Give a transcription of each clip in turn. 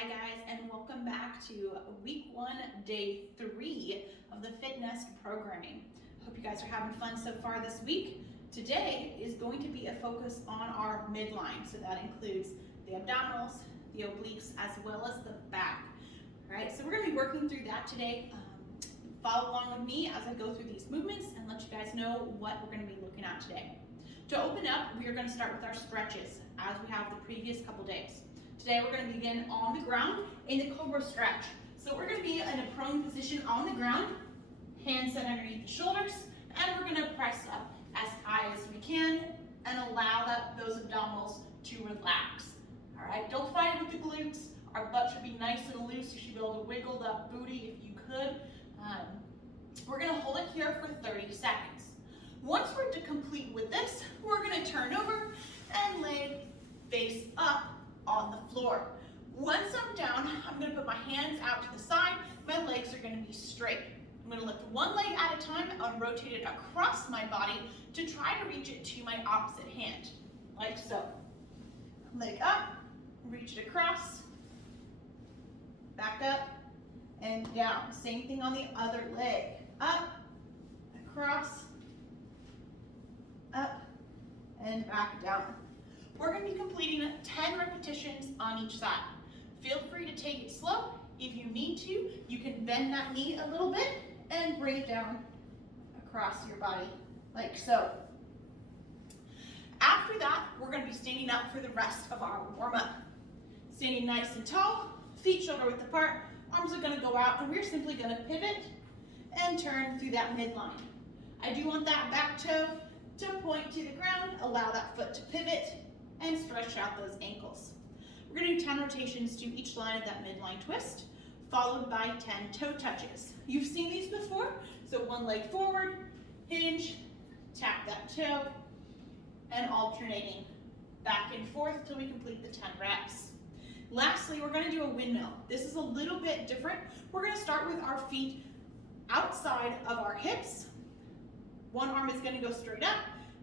Hi guys, and welcome back to week 1, day 3 of the FITNEST programming. Hope you guys are having fun so far this week. Today is going to be a focus on our midline, so that includes the abdominals, the obliques, as well as the back. All right, so we're going to be working through that today. Follow along with me as I go through these movements and let you guys know what we're going to be looking at today. To open up, we are going to start with our stretches as we have the previous couple days. Today we're going to begin on the ground in the cobra stretch. So we're going to be in a prone position on the ground, hands set underneath the shoulders, and we're going to press up as high as we can and allow those abdominals to relax. All right, don't fight it with the glutes. Our butt should be nice and loose. You should be able to wiggle that booty if you could. We're going to hold it here for 30 seconds. Once we're complete with this, we're going to turn over and lay face up on the floor. Once I'm down, I'm going to put my hands out to the side. My legs are going to be straight. I'm going to lift one leg at a time and rotate it across my body to try to reach it to my opposite hand, like so. Leg up, reach it across, back up, and down. Same thing on the other leg. Up, across, up, and back down. We're going to be completing 10 repetitions on each side. Feel free to take it slow. If you need to, you can bend that knee a little bit and bring it down across your body, like so. After that, we're going to be standing up for the rest of our warm-up. Standing nice and tall, feet shoulder width apart, arms are going to go out, and we're simply going to pivot and turn through that midline. I do want that back toe to point to the ground, allow that foot to pivot, and stretch out those ankles. We're going to do 10 rotations to each line of that midline twist, followed by 10 toe touches. You've seen these before, so one leg forward, hinge, tap that toe, and alternating back and forth till we complete the 10 reps. Lastly, we're going to do a windmill. This is a little bit different. We're going to start with our feet outside of our hips. One arm is going to go straight up.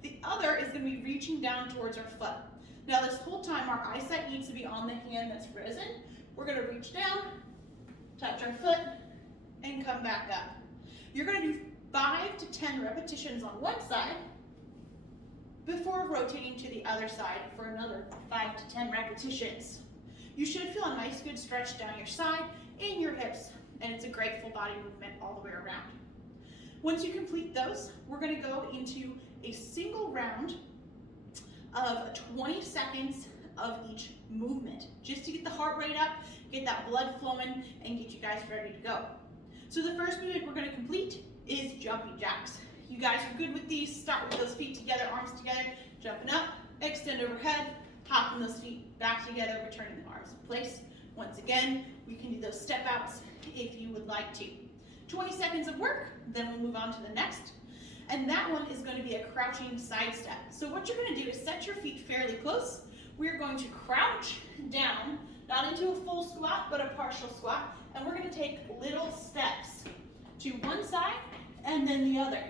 The other is going to be reaching down towards our foot. Now this whole time our eyesight needs to be on the hand that's risen. We're going to reach down, touch our foot, and come back up. You're going to do 5 to 10 repetitions on one side before rotating to the other side for another 5 to 10 repetitions. You should feel a nice good stretch down your side, in your hips, and it's a great full body movement all the way around. Once you complete those, we're going to go into a single round of 20 seconds of each movement, just to get the heart rate up, get that blood flowing, and get you guys ready to go. So the first movement we're going to complete is jumping jacks. You guys are good with these. Start with those feet together, arms together, jumping up, extend overhead, hopping those feet back together, returning the arms in place. Once again, we can do those step outs if you would like to. 20 seconds of work, then we'll move on to the next. And that one is going to be a crouching side step. So what you're going to do is set your feet fairly close. We're going to crouch down, not into a full squat, but a partial squat. And we're going to take little steps to one side and then the other.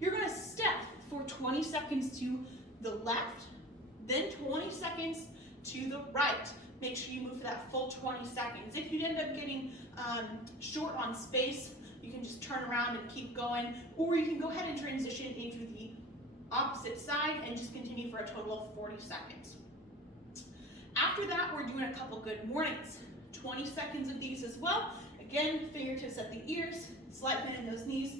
You're going to step for 20 seconds to the left, then 20 seconds to the right. Make sure you move for that full 20 seconds. If you end up getting short on space, you can just turn around and keep going, or you can go ahead and transition into the opposite side and just continue for a total of 40 seconds. After that, we're doing a couple good mornings. 20 seconds of these as well. Again, fingertips at the ears, slight bend in those knees,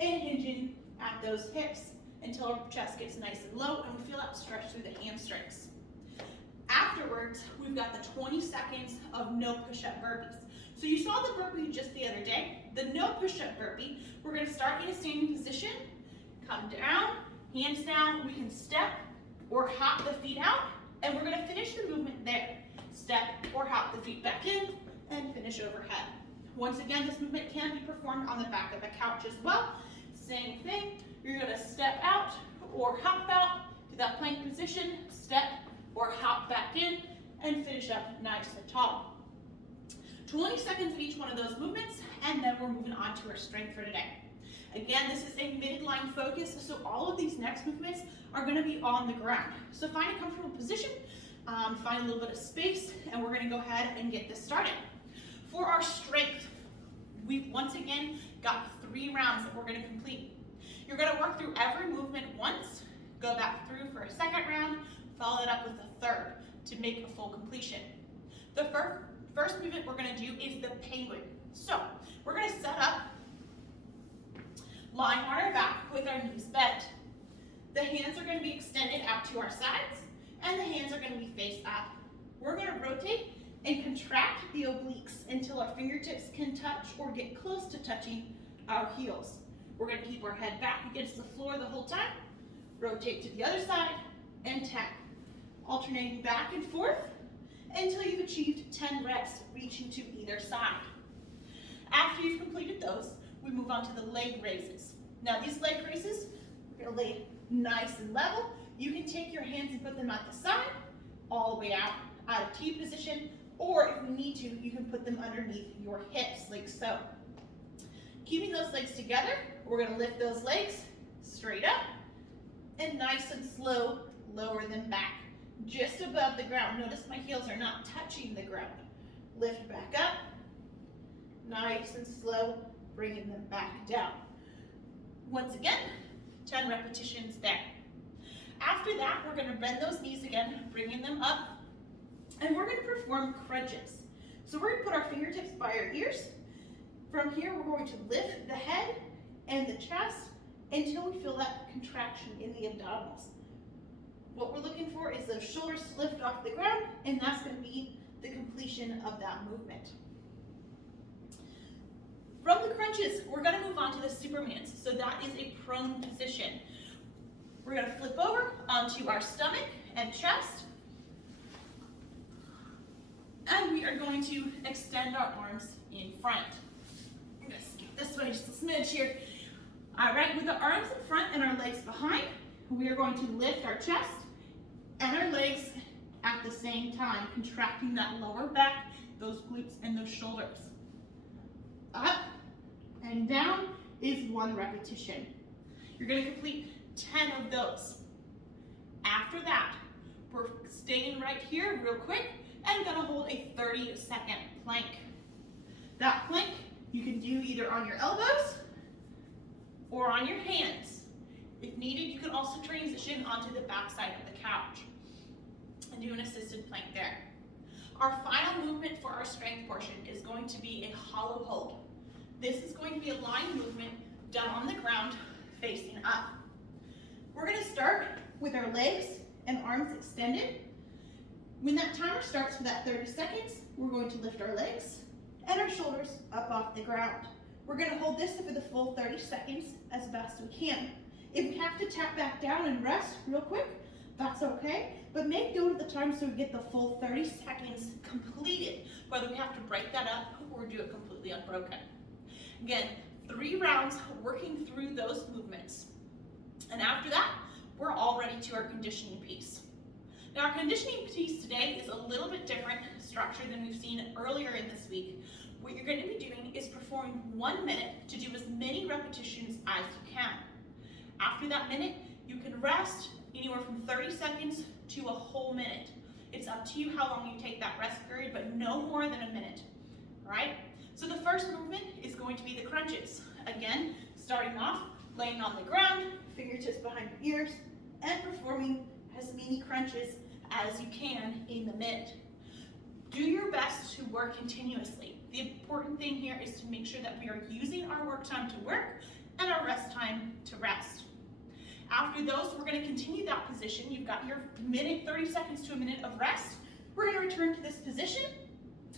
and hinging at those hips until our chest gets nice and low and we feel that stretch through the hamstrings. Afterwards, we've got the 20 seconds of no push-up burpees. So you saw the burpee just the other day. The no push-up burpee, we're going to start in a standing position, come down, hands down. We can step or hop the feet out, and we're going to finish the movement there. Step or hop the feet back in and finish overhead. Once again, this movement can be performed on the back of a couch as well. Same thing. You're going to step out or hop out to that plank position, step or hop back in, and finish up nice and tall. 20 seconds of each one of those movements, and then we're moving on to our strength for today. Again, this is a midline focus, so all of these next movements are going to be on the ground. So find a comfortable position, find a little bit of space, and we're gonna go ahead and get this started. For our strength, we've once again got 3 rounds that we're gonna complete. You're gonna work through every movement once, go back through for a second round, follow it up with a third to make a full completion. The first movement we're gonna do is the penguin. So we're gonna set up, lying on our back with our knees bent. The hands are gonna be extended out to our sides, and the hands are gonna be face up. We're gonna rotate and contract the obliques until our fingertips can touch or get close to touching our heels. We're gonna keep our head back against the floor the whole time, rotate to the other side, and tap, alternating back and forth until you've achieved 10 reps, reaching to either side. After you've completed those, we move on to the leg raises. Now these leg raises, we're gonna lay nice and level. You can take your hands and put them at the side, all the way out of T position, or if you need to, you can put them underneath your hips, like so. Keeping those legs together, we're gonna lift those legs straight up, and nice and slow, lower them back, just above the ground. Notice my heels are not touching the ground. Lift back up, nice and slow, bringing them back down. Once again, 10 repetitions there. After that, we're gonna bend those knees again, bringing them up, and we're gonna perform crunches. So we're gonna put our fingertips by our ears. From here, we're going to lift the head and the chest until we feel that contraction in the abdominals. What we're looking for is those shoulders to lift off the ground, and that's gonna be the completion of that movement. From the crunches, we're gonna move on to the Supermans. So that is a prone position. We're gonna flip over onto our stomach and chest. And we are going to extend our arms in front. I'm gonna skip this way just a smidge here. All right, with the arms in front and our legs behind, we are going to lift our chest and our legs at the same time, contracting that lower back, those glutes and those shoulders. Up and down is 1 repetition. You're gonna complete 10 of those. After that, we're staying right here real quick and gonna hold a 30-second plank. That plank you can do either on your elbows or on your hands. If needed, you can also transition onto the back side of the couch and do an assisted plank there. Our final movement for our strength portion is going to be a hollow hold. This is going to be a line movement done on the ground facing up. We're gonna start with our legs and arms extended. When that timer starts for that 30 seconds, we're going to lift our legs and our shoulders up off the ground. We're gonna hold this for the full 30 seconds as best we can. If we have to tap back down and rest real quick, that's okay, but make note of the time so we get the full 30 seconds completed, whether we have to break that up or do it completely unbroken. Again, 3 rounds working through those movements. And after that, we're all ready to our conditioning piece. Now our conditioning piece today is a little bit different structure than we've seen earlier in this week. What you're going to be doing is performing 1 minute to do as many repetitions as you can. After that minute, you can rest anywhere from 30 seconds to a whole minute. It's up to you how long you take that rest period, but no more than a minute, all right? So the first movement is going to be the crunches. Again, starting off, laying on the ground, fingertips behind your ears, and performing as many crunches as you can in the minute. Do your best to work continuously. The important thing here is to make sure that we are using our work time to work and our rest time to rest. After those, we're going to continue that position. You've got your minute, 30 seconds to a minute of rest. We're going to return to this position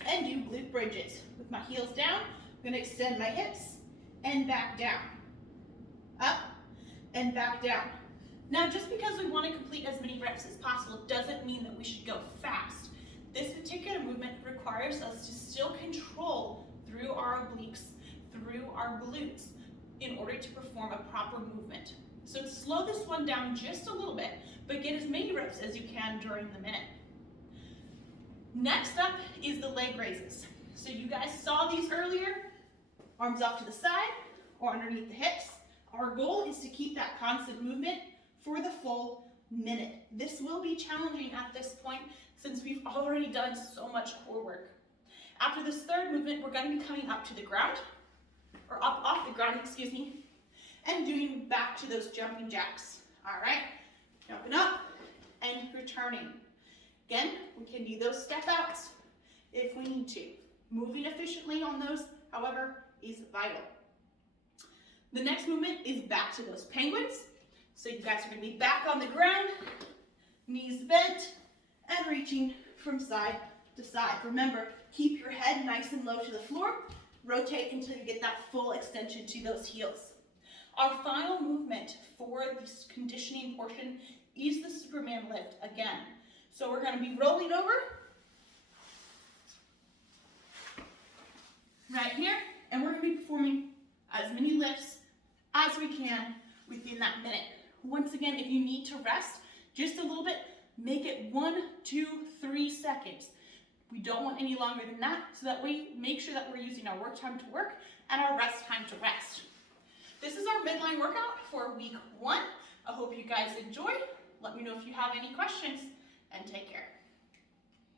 and do glute bridges. With my heels down, I'm going to extend my hips and back down. Up and back down. Now, just because we want to complete as many reps as possible doesn't mean that we should go fast. This particular movement requires us to still control through our obliques, through our glutes, in order to perform a proper movement. So slow this one down just a little bit, but get as many reps as you can during the minute. Next up is the leg raises. So you guys saw these earlier, arms off to the side or underneath the hips. Our goal is to keep that constant movement for the full minute. This will be challenging at this point. since we've already done so much core work. After this third movement, we're going to be coming up to the ground, or up off the ground, excuse me, and doing back to those jumping jacks. All right, jumping up and returning. Again, we can do those step outs if we need to. Moving efficiently on those, however, is vital. The next movement is back to those penguins. So you guys are going to be back on the ground, knees bent, and reaching from side to side. Remember, keep your head nice and low to the floor. Rotate until you get that full extension to those heels. Our final movement for this conditioning portion is the Superman lift again. So we're going to be rolling over right here, and we're going to be performing as many lifts as we can within that minute. Once again, if you need to rest just a little bit, make it 1, 2, 3 seconds. We don't want any longer than that, so that we make sure that we're using our work time to work and our rest time to rest. This is our midline workout for week 1. I hope you guys enjoyed. Let me know if you have any questions, and take care.